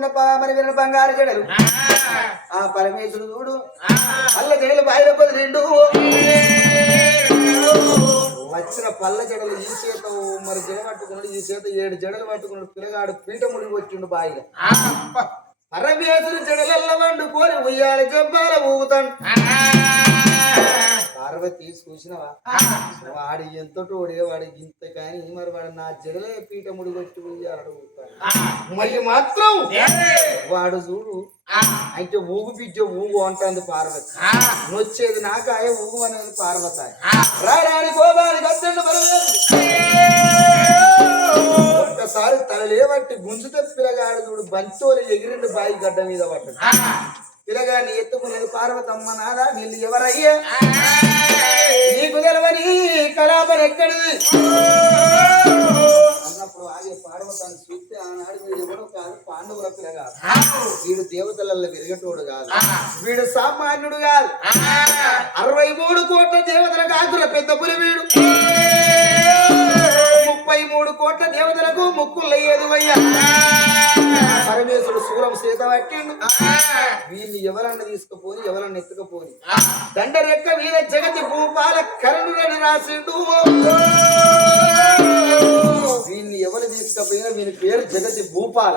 ఉన్న మరి విన బంగారు జడలు. ఆ. పరమేశ్వరుడు చూడు. పల్ల జడలు బాయిలో రెండు. వచ్చిన పల్ల జడలు ఈ చేత మరి జడ పట్టుకున్నాడు ఈ చేత ఏడు జడలు పట్టుకున్నాడు. పిల్లగాడు పీట ముడిగి వచ్చిండు బాయిలో పరమేశ్వరుడు జడలల్ల వండుకొని ఉయ్యాలి జబ్బాల ఊగుతాడు పార్వతి చూసినవా వాడి ఎంతటో వాడి గింత కానీ మరి వాడు నా జడలే పీట ముడిగొట్టి ఉయ్యాడు ఊగుతాడు మళ్ళీ మాత్రం వాడు చూడు. అయితే ఊగు పిచ్చ ఊగు అంటుంది పార్వతి. నొచ్చేది నాకాయ ఊగు అనేది పార్వతి రారాని గోపాలి గద్దెండు ఒక్కసారి తల లేవట్టి గుంజుతే పిల్లగాడు చూడు. బంతోలు ఎగిరిండు బాయి గడ్డ మీద పడ్డాడు పిల్లగాడిని ఎత్తుకునేది పార్వతమ్మ నాదా వీళ్ళు ఎవరయ్యా? నీకు తెలవని కలాపం ఎక్కడిది? అన్నప్పుడు ఆగే పార్వతాన్ని చూస్తే ఆనాడు వీడు ఎవడో కాదు పాండవుల పిల్లగాడు వీడు దేవతలలో విరగటోడు కాదు. వీడు సామాన్యుడు కాదు. అరవై మూడు కోట్ల దేవతలకు ఆకుల పెద్ద పులి వీడు. ముప్పై మూడు కోట్ల దేవతలకు ముక్కులు అయ్యేది వయ్యా పరమేశ్వరుడు సూరం సీత పట్టిండు. వీళ్ళు ఎవరన్నా తీసుకుపోని ఎవరన్నా ఎత్తుకపోని. దండ రెక్క మీద జగతి భూపాల కరణుడని రాసిండు. వీళ్ళని ఎవరు తీసుకపోయినా వీని పేరు జగతి భూపాల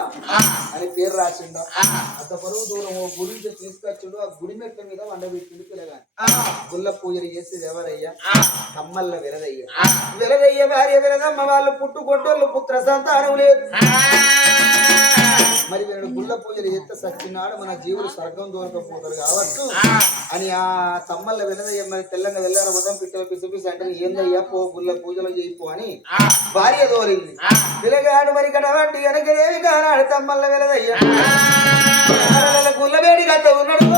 అని పేరు రాసిండు. అంత పరువు దూరం ఓ గుడి నుంచి తీసుకొచ్చిండు ఆ గుడి మెట్ల మీద వండబెట్టిండు పిల్లగాని గుల్ల పూజలు చేసేది ఎవరయ్యా? కమ్మల్ల విరదయ్య. విరదయ్య భార్య విరదమ్మ వాళ్ళు పుట్టుకొట్టోళ్ళు పుత్ర సంతానం లేదు. మరి వీడు గుళ్ళ పూజలు చేస్తే సచ్చినాడు మన జీవులు స్వర్గం దూరకపోతారు కావచ్చు. అని ఆ తమ్మల్ల వినదయ్య మరి తెల్లంగా వెళ్ళారు ఉదయం పిట్టలు పిసిపిసి అంటే ఏందయ్యా పో గుళ్ళ పూజలు చేయిపో అని భార్య దోరింది పిల్లగాడు మరి కడవండి వెనకదేవి కానాడు తమ్మల్ల వెలదయ్య వేడి కథ ఉన్నాడు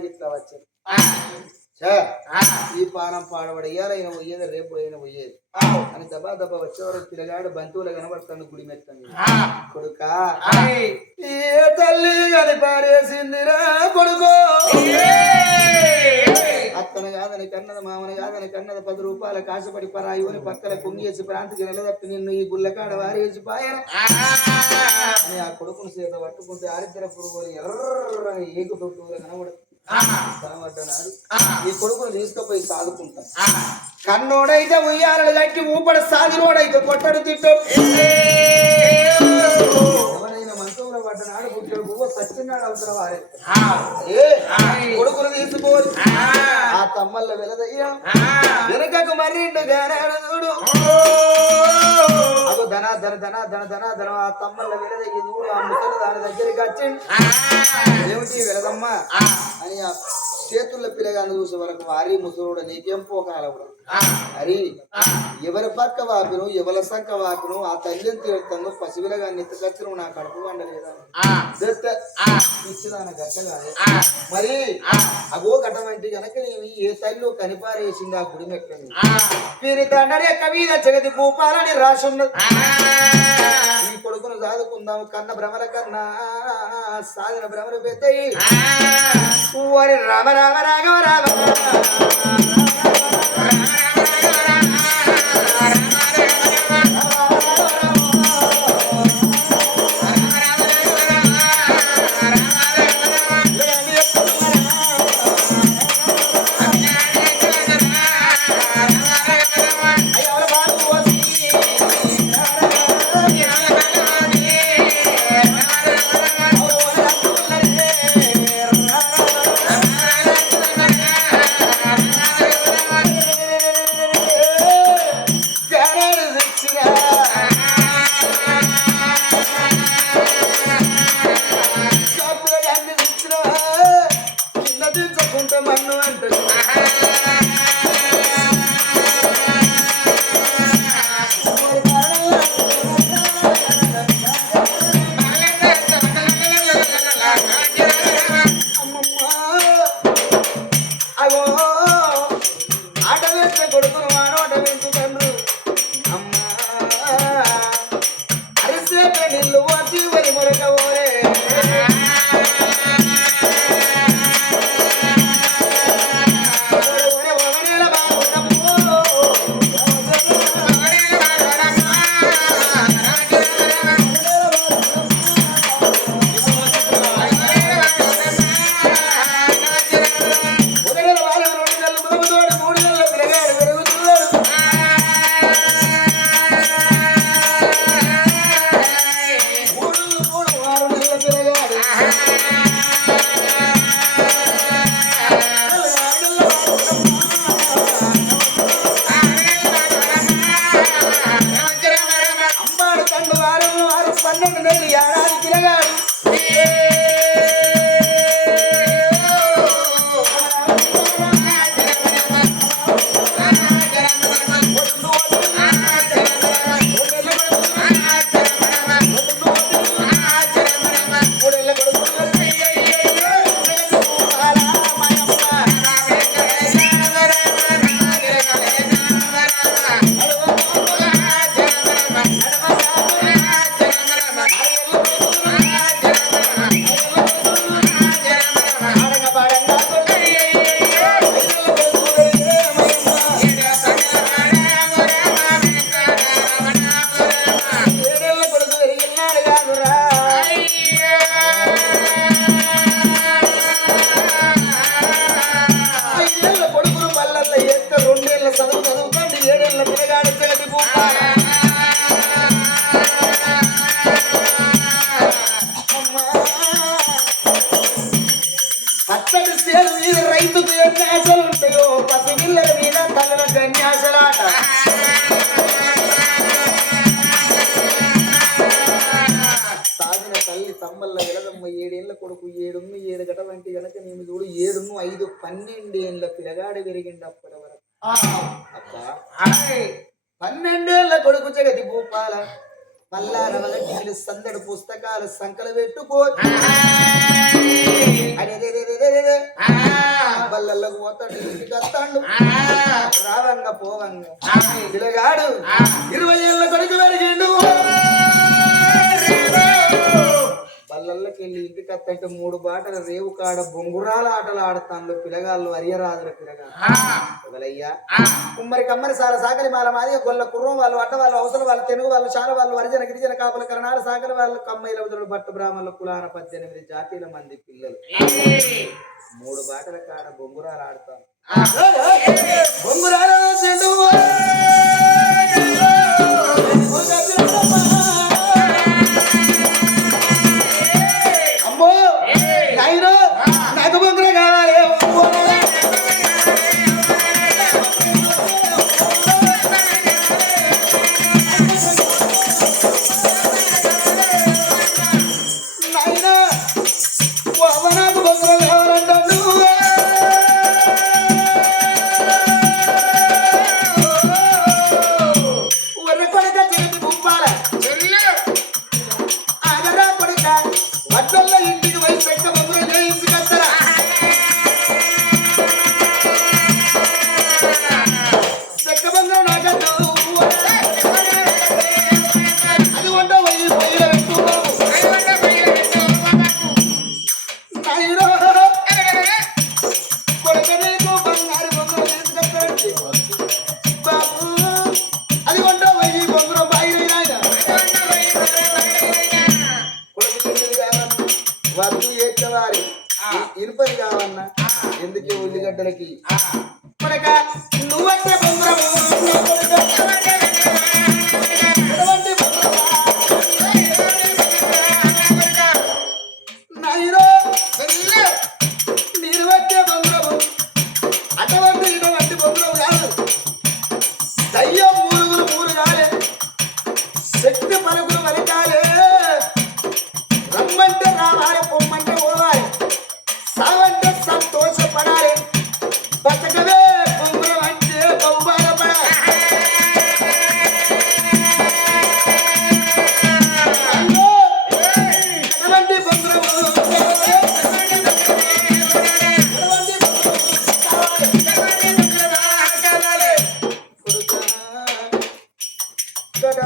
గిట్లా వచ్చారు. ఛే, ఈ పానం పాడబడయ్యారు ఆయన పోయేది రేపు అయిన పోయేది అని దబా దబా వచ్చేవారు పిల్లగాడు బంతువులు కనబడుతుంది గుడి మెత్తంది కొడుక ఏ తల్లి అని పారేసిందిరా కొడుకో? అత్తను కాదని కన్నది మామని కాదని కన్నది పది రూపాయల కాశపడి పరాయుని పక్కన కుంగేసి ప్రాంతికి నిలదప్పి నిన్ను ఈ గుళ్ళకాడ వారేసి పాయన. ఆ. కొడుకును చేత పట్టుకుంటే ఆరిద్ర పురుగు ఎర్రని ఏకు తొట్టు కనబడు కనబడ్డనాడు ఈ కొడుకును తీసుకుపోయి సాదుకుంటాను కన్నోడైతే ఉయ్యాలలు కట్టి ఊపడ సాదినోడైతే కొట్టడు తిట్టాడు ఎవరైనా మంచంలో పడ్డనాడు పుట్టాడు పువ్వు సచ్చినాడు అవసరం వారే. ఏ కొడుకును తీసుకోవాలి ఆ. తమ్మల్ల వెలదయ్యా. వెనకకు మర్రిండు గానాడు చూడు. అదో ధన ధన ధన ధన ధన ధన ఆ తమ్మల్ల వెలదయ్య చూడు ఆ ముసలి దాని దగ్గరికి వచ్చిండు ఏమిటి వెలదమ్మ? అని ఆ చేతుల్లో పిల్లగాను చూసే వరకు వారి ముసలుడు నీకేం పోకాలవుడు అరి ఎవరి పక్క వాపిను ఎవరి సంక వాపిను ఆ తల్లిని తీరుతాను పసివిలగా నెత్తుకొచ్చిన నా కడుపు వండలేదా ఇచ్చిన గట్టగా మరి అగో గట్టమంటే గనక నేను ఏ తల్లి కనిపారేసింది ఆ గుడి మెట్లని వీరి మీద జగతి భూపాలని రాసున్నది ఈ కొడుకును సాదుకుందాం కన్న భ్రమల కన్నా సాధన భ్రమలు పెద్దయి. వారి రామ రాఘవ రామ Yeah. తల్లి తమ్మల్ల ఎలదమ్మ ఏడేళ్ళ కొడుకు ఏడున్ను ఏడు గట వంటి గనక నేను చూడు ఏడున్ను ఐదు పన్నెండేళ్ళ పిల్లగాడు పెరిగిండు అప్పటి వరకు. పన్నెండేళ్ళ కొడుకు జగతి భూపాల పల్లార వలటిలు సందడి పుస్తకాలు సంకల పెట్టుకో. బల్లలకు పోతాడు ఇంటికి వస్తాడు. రావంగ పోవంగ. పిల్లగాడు ఇరవై ఏళ్ళ కొడుకు పెరిగిండు. బల్లల్లకి వెళ్ళి ఇంటికి వస్తుంటే మూడు బాటల రేవు కాడ బొంగురాల ఆటలు ఆడతాను పిల్లగాళ్ళు అరియరాజుల పిల్లగాళ్ళు. ఎవలయ్యా కుమ్మరి కమ్మరి సాల సాకలి మాల మాది గొల్ల కుర్రం వాళ్ళు అట్ట వాళ్ళు అవసరం వాళ్ళు తెలుగు వాళ్ళు చాలా వాళ్ళు వరిజన గిరిజన కాపుల కరణాల సాకలి వాళ్ళు కమ్మయ్యల వదులు భట్టు బ్రాహ్మణుల కులాన పద్దెనిమిది జాతీయుల మంది పిల్లలు. మూడు బాటల కాడ బొంగురాలు ఆడతాం బొంగురాలు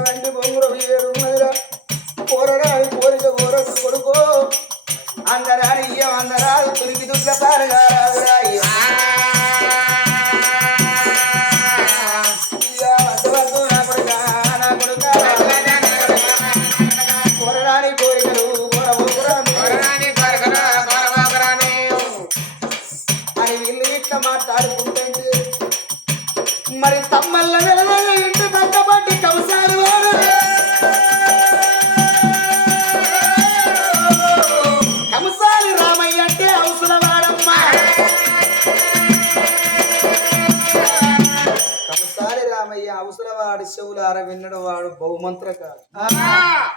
రండి బొంగురం వేరు ఉన్నదిరా కోరరాని కోరిక కోరడు కొడుకో. అందరాని ఇయ్యం అందరాలు తురికి దుడ్ల పారగా రాదురా చెవులార విన్నడు వాడు బహుమంత్ర కాదు.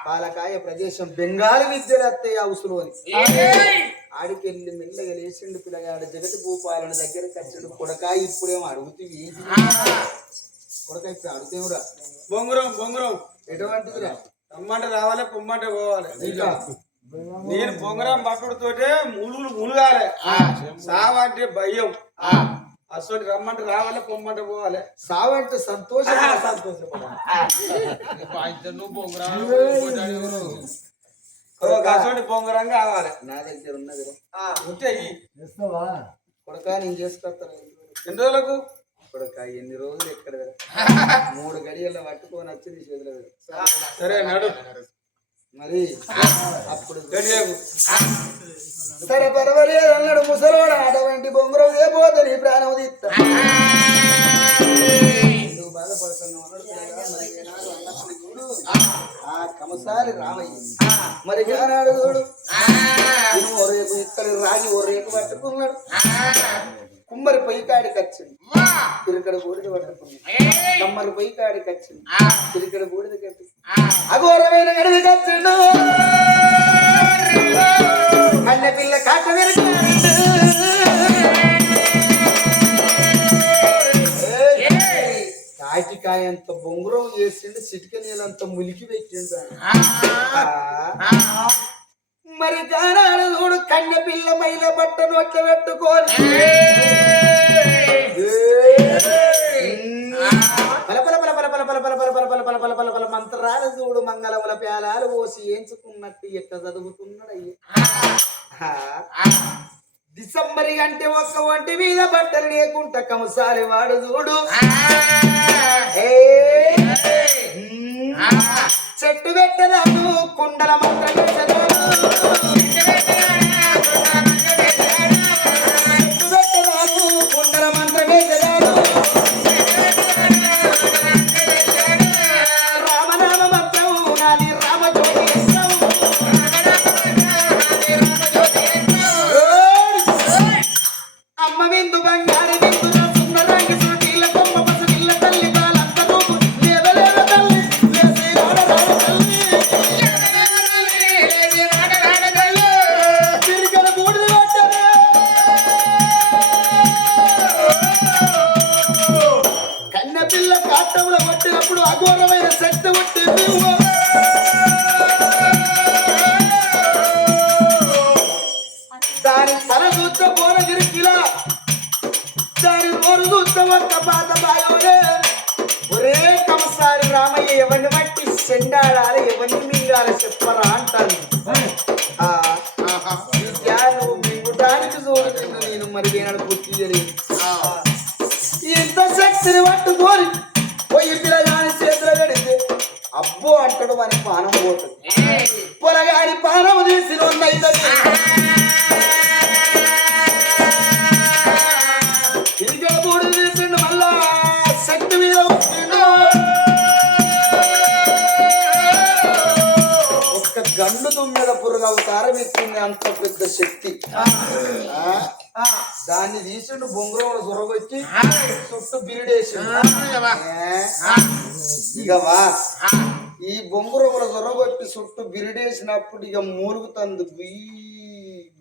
పాలకాయ ప్రదేశం బెంగాల్ విద్యలు వస్తాయి హౌసులోని. ఆడికెళ్ళి మెల్లగా లేచిండు పిల్లగాడు జగతి భూపాలను దగ్గర కచ్చడు కొడకాయ ఇప్పుడేమో అడుగుతుంది కొడక ఇప్పుడు అడుగుతేవురా? బొంగురం బొంగురం. ఎటువంటిదిరా? రమ్మంటే రావాలి పొమ్మంటే పోవాలి. నేను బొంగరం పట్టుడుతోటే ములుగులు ములుగాలి. సావంటే భయం. అసలు రమ్మంటే రావాలి పొమ్మంటే పోవాలి. సావంటే సంతోషం సంతోషపడాలి. అసలు బొంగరం కావాలి. నా దగ్గర ఉన్నదిరా ఆ, ఉంటే కొడక నేను చేసుకొస్తాను ఎన్ని రోజులకు? కొడక ఎన్ని రోజులు ఎక్కడ? మూడు గడియల్లో పట్టుకొని వచ్చి నీ చేతిలో. సరే నడు. మరి అప్పుడు సరే పర్వాలేదు అన్నాడు ముసలోడు. అటువంటి బొంగురం ఏ పోతే నీ ప్రాణం తీస్తా బాధపడుతున్నావు? ఆ కమసాలి రామయ్య. మరి ఏనాడు చూడు? ఓ రేపు ఇత్తడి రాగి ఓ రేపు పట్టుకున్నాడు. కుమ్మరి పొయ్యి కాడికి వచ్చింది. తిరుకడ బూడిద పట్టుకున్నాడు. కమ్మరి పొయ్యి కాడికి వచ్చింది. తిరుకడ బూడిద కట్టి అఘోరమైన గడివి కచ్చిండు అన్న పిల్ల కాట కాటికాయంత బొంగురం చేసిండు సిటిక నీళ్ళంత ములికి పెట్టిండు. మరి కానాడు చూడు కన్య పిల్ల మైల బట్ట నోట్ల పెట్టుకొని పల పల పల పల పల పల పల పల పల పల పల పల పల పల మంత్రాలు చూడు మంగళముల పేలాలు పోసి ఏంచుకున్నట్టు ఎట్ట చదువుతున్నాడు డిసెంబర్ అంటే ఒక్క ఒంటి మీద బట్టలు లేకుంటా కంసాలి వాడు చూడు. చెట్టు పెట్టదాను కుండల మంత్రం వాస్తవంక బాధబాయోడు ఒరే కమసారి రామయ్య ఎవరిని బట్టి చెండాడాలి ఎవరిని మింగాలి చెప్పరా అంటారు దాన్ని తీసి బొంగరం దొరకొచ్చి చుట్టూ బిరిడేసి ఇగవా ఈ బొంగరం దొరకొచ్చి చుట్టూ బిరిడేసినప్పుడు ఇక మూలుగుతుంది గుయ్యి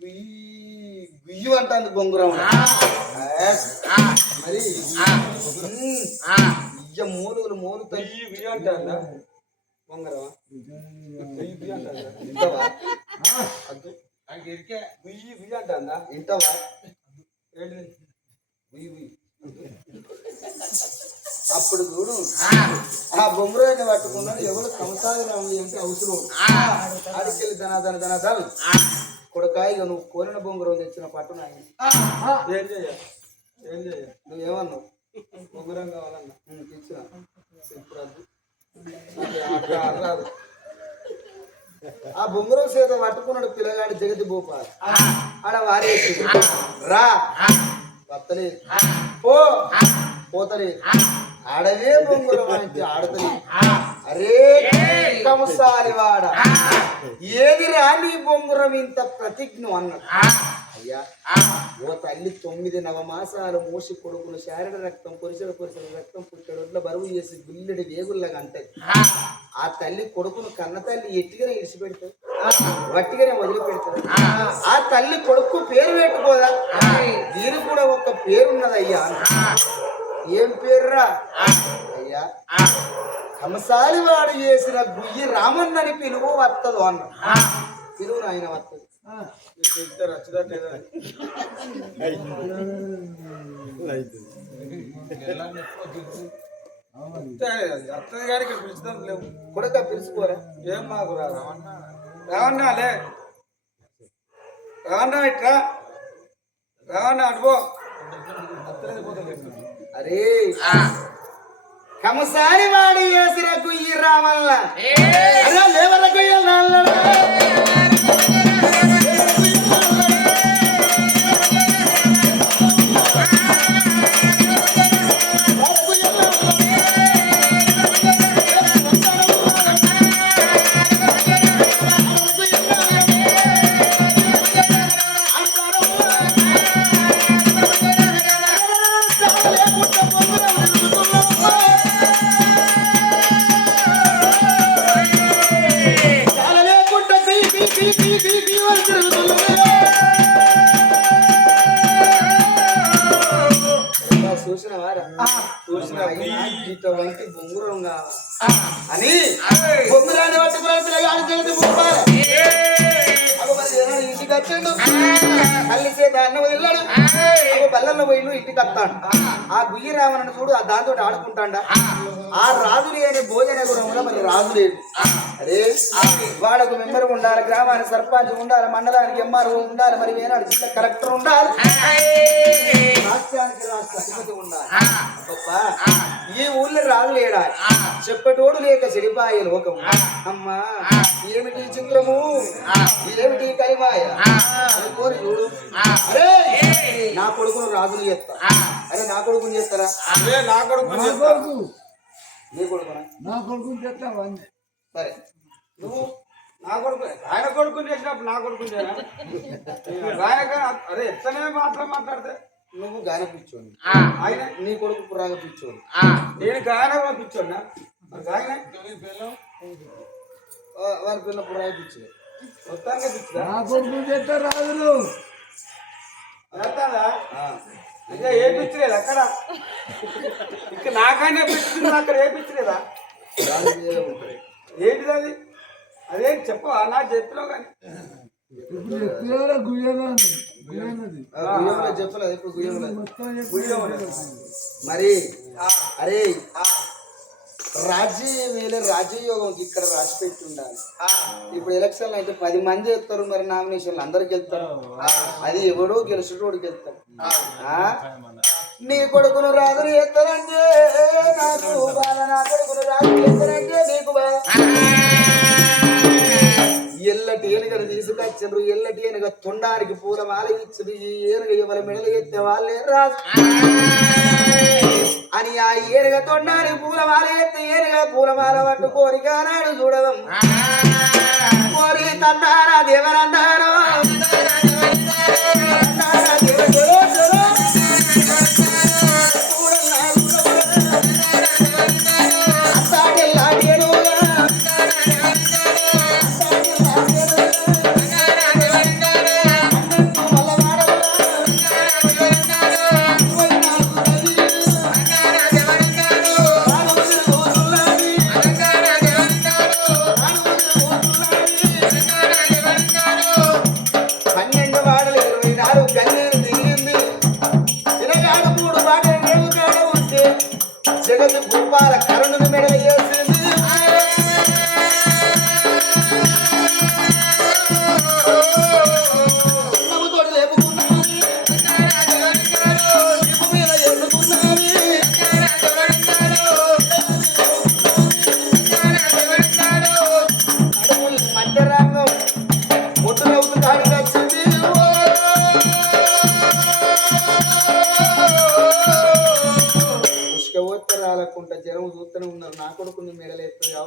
గుయ్యి గుయ్యి అంటుంది బొంగరం మరి ఇక మూలుగులు మూలుగుతాయి. గుయ్యి అంటుందా? బొంగరం అప్పుడు చూడు ఆ బొమ్మరాయిని పట్టుకున్నాడు ఎవరు కంసాది రాములు అంటే అవసరం అడికెళ్ళి ధనాధన ధనాధన కొడకాయ నువ్వు కోరిన బొంగరం తెచ్చిన పట్టు నాయన ఏం చేయ ఏం చేయ నువ్వేమన్నావు బొంగరం కావాలన్నా తెచ్చిన ఇప్పుడు రాదు ఆ బొంగురం చేత పట్టుకున్నాడు పిల్లగాడి జగతి భూపాల్. ఆడ వారేసి. రా. వత్తలేదు పో. పోతలేదు. ఆడవే బొంగురం అంటే ఆడతలేదు. అరే కంసాలి వాడ ఏది రా నీ బొంగురం ఇంత ప్రతిజ్ఞ అన్నాడు అయ్యా. ఓ తల్లి తొమ్మిది నవమాసాలు మూసి కొడుకును శారడ రక్తం పొరిసెడు పొరిసెడు రక్తం పుట్టెడుట్ల బరువు చేసి గుల్లెడి వేగుల్లాగా అంటది ఆ. తల్లి కొడుకును కన్న తల్లి ఎట్టిగానే ఇడిచిపెడుతుంది. వట్టిగానే వదిలిపెడుతుంది. ఆ. తల్లి కొడుకు పేరు పెట్టుకోదా? దీనికి కూడా ఒక పేరున్నదయ్యా. ఏం పేరురా? అయ్యా. కంసాలి వాడు చేసిన గుయ్యి రామన్నని పిలువు వత్తదు అన్న. పిలువు ఆయన వత్తదు. అత్తది గారికి ఇక్కడ పిలుచుదాం లేవు కొడుక పిలుచుకోరా ఏం మాకు రా రావన్నా రావన్నా లే రావన్నా ఇట్రా రావన్నా అటుపో అరే కమసారి వాడి వేసిరకు ఈ రామల్ల లేవరకు లేవర చేత అన్నం వదిలాడు బల్లల్లో పోయిండు ఇంటికి వస్తాడు. ఆ. గుయ్యి రావణను చూడు ఆ దాంతో ఆడుకుంటాడా? ఆ. రాజు లేని భోజన గుణంలో మరి రాజు లేదు అరే వాడకు మెంబర్ ఉండాలి గ్రామానికి సర్పంచ్ ఉండాలి మండలానికి ఎంఆర్ఓ ఉండాలి మరి వేనాడు జిల్లా కలెక్టర్ ఉండాలి. రాష్ట్రానికి రాష్ట్ర అధిపతి ఉండాలి. గొప్ప ఈ ఊళ్ళో రాజు లేడా? చెప్పటోడు లేక చెడిపాయ లోకం. అమ్మా ఏమిటి చిత్రము? ఏమిటి కలిమాయ అనుకోని చూడు. అరే! నా కొడుకును రాజులు చేస్తా. అరే నా కొడుకుని చేస్తారా? అదే నా కొడుకు నా చేస్తా. కొడుకు. నీ కొడుకునా? నా కొడుకు చెప్తావా సరే. నువ్వు? నా కొడుకు ఆయన కొడుకుని చేసినప్పుడు నా కొడుకుని ఆయన అరే ఎత్తనే మాత్రం మాట్లాడితే. నువ్వు గాన పిచ్చోని ఆయన నీ కొడుకు పురాగ పిచ్చోని నేను గాయన పంపించోన్నా మరి గాయన? వారి పిల్ల పురాగ పిచ్చే మొత్తానికి పిచ్చిదా నా కొడుకు ఇంకా ఏ పిచ్చలేదు అక్కడ? ఇక్కడ నాకైనా పిచ్చింది అక్కడ ఏ పిచ్చలేదా ఏంటిది అది? చెప్పవా? చెప్పినావు కానీ. చెప్పలేదు ఇప్పుడు. మరి అరే రాజీయ వేలే రాజయోగం ఇక్కడ రాసి పెట్టి ఉండాలి ఇప్పుడు ఎలక్షన్లు అయితే పది మంది వెళ్తారు మరి నామినేషన్లు అందరికి వెళ్తారు. అది ఎవడో గెలుచుటోడికి వెళ్తారు? నీ కొడుకును రాజుని ఎత్తారంటే నాకు బాధ నా కొడుకును రాజుని ఎత్తారంటే నీకు బాధ ఎల్లటి ఏనుగను తీసుకొచ్చిండ్రు ఎల్లటి ఏనుగ తొండానికి పూల మాల ఇచ్చిండ్రు ఈ ఏనుగ ఎవరి మెడలు ఎత్తే వాళ్ళే రాజు అని ఆ ఏనుగ తొండానికి పూల మాల ఎత్తే ఏనుగ పూల మాల పట్టుకోని కానాడు చూడవం కోరి తందారా దేవరందారో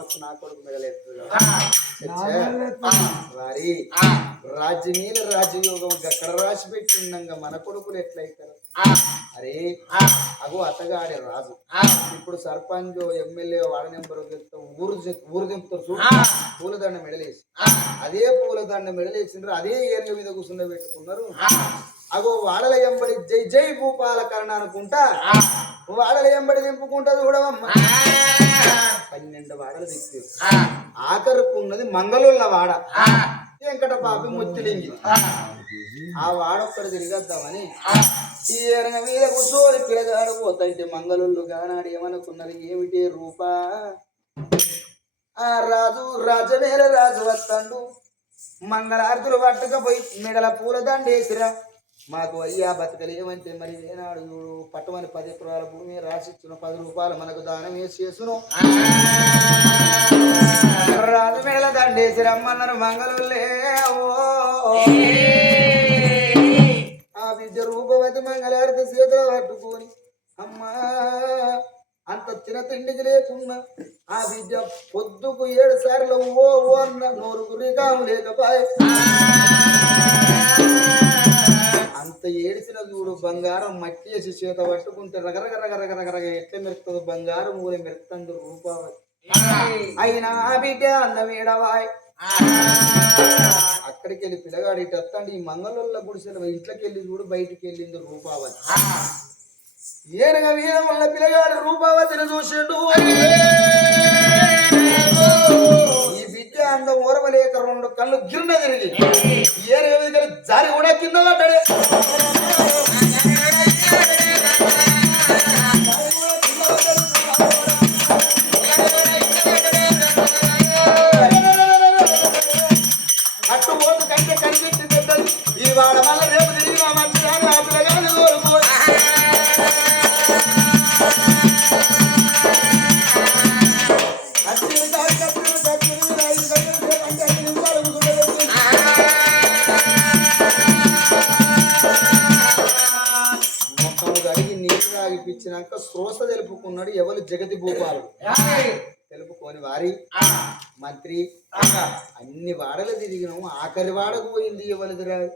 కావచ్చు నా కొడుకు. వారి రాజ్యమీల రాజయోగం గక్కడ రాసి పెట్టిండంగా మన కొడుకులు ఎట్లయితారు? అరే అగో అతగాడే రాజు. ఇప్పుడు సర్పంచ్ ఎమ్మెల్యే వార్డు నెంబర్ ఊరు ఊరు దింపుతారు చూడు. పూలదండ మెడలేసి. అదే పూలదండ మెడలేసిండ్రు అదే ఏర్ల మీద కూర్చుండ పెట్టుకున్నారు అగో వాడల ఎంబడి జై జై భూపాలకరణ అనుకుంటా. వాడల ఎంబడి దింపుకుంటది కూడా పన్నెండు వాడలు దిక్కు ఆఖరుకు ఉన్నది మంగళూళ్ళ వాడ. వెంకట పాపి ముత్తిలింగి. ఆ. వాడొక్కడు తిరిగద్దామని. ఈ ఎరగ మీద కూర్చోని పిల్లగాడు పోతాంటే మంగళూళ్ళు గానాడు ఏమనుకున్నది ఏమిటి రూపా? ఆ రాజు రాజవేల రాజు వస్తాడు మంగళారతులు పట్టుకపోయి మెడల పూల దండేసిరా. మాకు అయ్యా బతకలేమంటే మరి ఏనాడు చూడు పట్టమని పది ఎకరాల భూమి రాసిచ్చిన పది రూపాయలు మనకు దానం వేసి చేసును. రాజు మేళ దండేసి రమ్మన్నారు మంగళూరులే ఓ. ఆ విద్య రూపవతి మంగళారతి చేతిలో పట్టుకొని అమ్మా అంత చిన్న తిండికి లేకున్నా ఆ విద్య పొద్దుకు ఏడు సార్లు ఓ ఓ అన్న నోరు గురికాము లేకపోయే. అంత ఏడిసిన చూడు బంగారం మట్టి చేసి చేత పట్టుకుంటే రగరగ రగరగ రగరగ ఎట్లా మెరుస్తుంది బంగారం ఊరే మెరుస్తుంది రూపావతి అయినా ఆ బిడ్డ అందమేడవాయ్ అక్కడికి వెళ్ళి పిల్లగాడు ఇటు వస్తాండి ఈ మంగళూరుల గుడిసెల ఇంట్లోకి వెళ్ళి చూడు బయటికి వెళ్ళింది రూపావతి ఏనగ వీర వల్ల పిల్లగాడు రూపావతిని చూసిండు. ఈ బిడ్డ అందం ఓరవలేక రెండు కళ్ళు గిరిన తిరిగి. ఏనగ మీద జారి కూడా కింద పడ్డాడు. జగతి భూపాలు తెలుపుకొని వారి మంత్రి అన్ని వాడలు తిరిగినాము. ఆఖరి వాడకు పోయింది ఎవరిది రాదు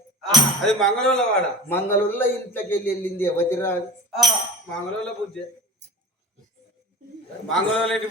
అది మంగళూరుల వాడ. మంగళూరులో ఇంట్లోకి వెళ్ళి వెళ్ళింది ఎవరి రాదు మంగళూరుల పూజ మంగళూరుల ఇంటి